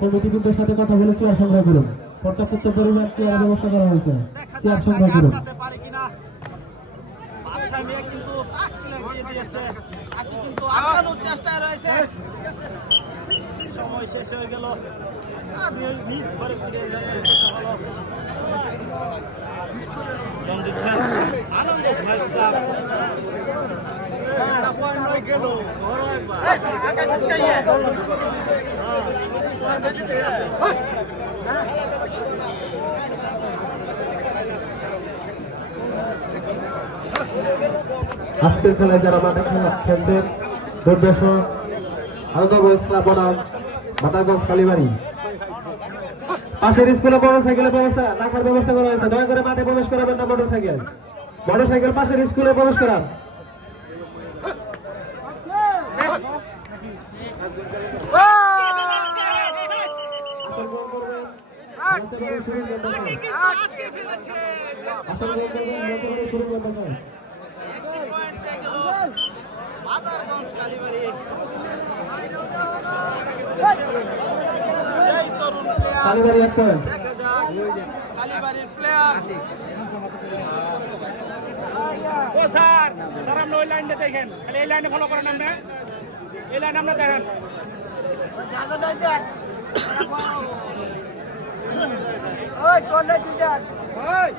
কমিটিবৃন্দের সাথে কথা বলে চেয়ার সংগ্রহ করুন পর্যাপ্ত পরিমাণ চেয়ার ব্যবস্থা করা হয়েছে চেয়ার কিন্তু লাগিয়ে চেষ্টায় রয়েছে সময় শেষ হয়ে গেল আর নিজ ঘরে ফিরে যেতে হলো জন দিচ্ছেন আনন্দ ভাইস ক্লাব গেল ঘর একবার আজকের খেলায় যারা মাঠে খেলা খেলছেন দুর্দশ আনন্দ বয়েস ক্লাব বনাম কালীবাড়ি। পাশের স্কুলে মোটর সাইকেলের ব্যবস্থা, রাখার ব্যবস্থা করা হয়েছে। দয়া করে মাঠে প্রবেশ করাবেন না মোটর সাইকেল মোটর সাইকেল পাশের স্কুলে প্রবেশ করান। কালীবাড়ি এক পয়েন্ট প্লেয়ার ও স্যার স্যার আপনি ওই লাইনটা দেখেন। খালি এই লাইনে ফলো করেন আপনি। এই লাইন আমরা দেখেন। ওই কোনটা দিদা ওই।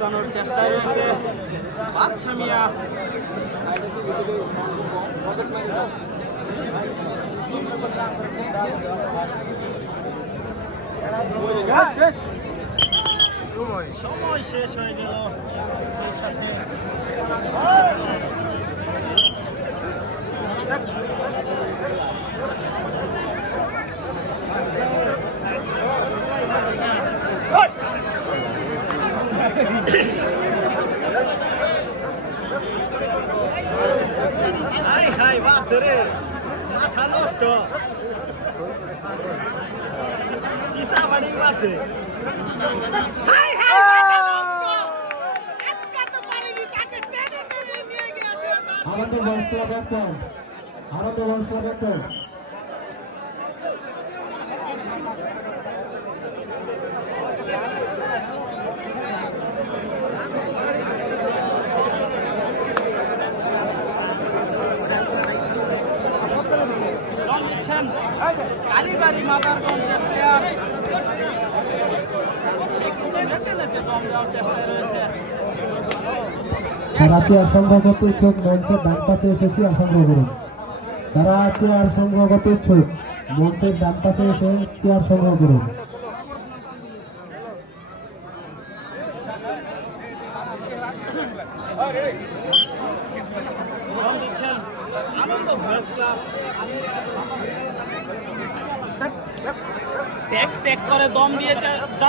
আটকানোর চেষ্টায় রয়েছে বাদশা মিয়া। সময় শেষ। হয়ে গেল। সেই সাথে মাথা নষ্ট। কিসা বাড়ি হাই আনন্দ বয়েস ক্লাব এক পয়েন্ট আনন্দ ক্লাব এক মাতার কালীবাড়ি মাদারগঞ্জের প্লেয়ার সে কিন্তু নেচে সংগ্রহ করতে ইচ্ছুক, মঞ্চের ডান পাশে এসে চেয়ার সংগ্রহ করুন। ট্যাগ ট্যাগ করে দম দিয়ে যাচ্ছে।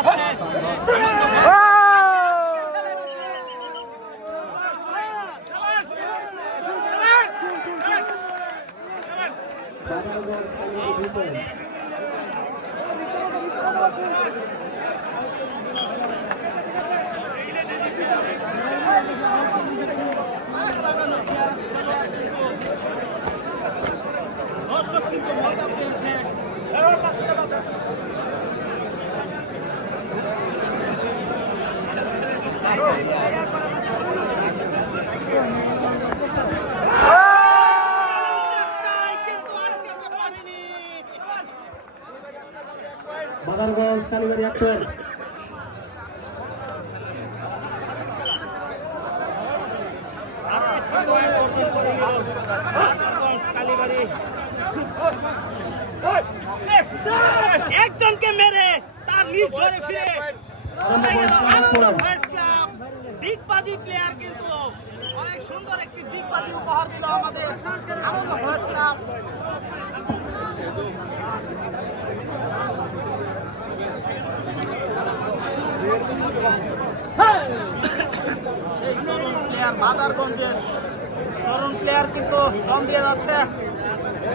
লাগানো চেয়ার খেলোয়াড় কিন্তু দর্শক কিন্তু মজা পেয়েছে চেষ্টায় কিন্তু আটকাতে পারেনি মাদারগঞ্জ কালীবাড়ি এক পয়েন্ট একজনকে মেরে তার নিজ ঘরে ফিরে। আনন্দ ভয়েস দিগবাজি প্লেয়ার কিন্তু অনেক সুন্দর একটি দিগবাজি উপহার দিল আমাদের আনন্দ ক্লাব সেই তরুণ প্লেয়ার মাদারগঞ্জের তরুণ প্লেয়ার কিন্তু দম দিয়ে যাচ্ছে।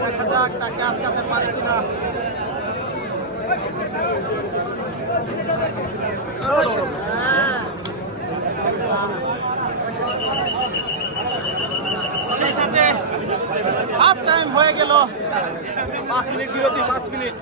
দেখা যাক তাকে আটকাতে পারে কিনা। সেই হয়ে গেল। পাঁচ মিনিট বিরতি পাঁচ মিনিট।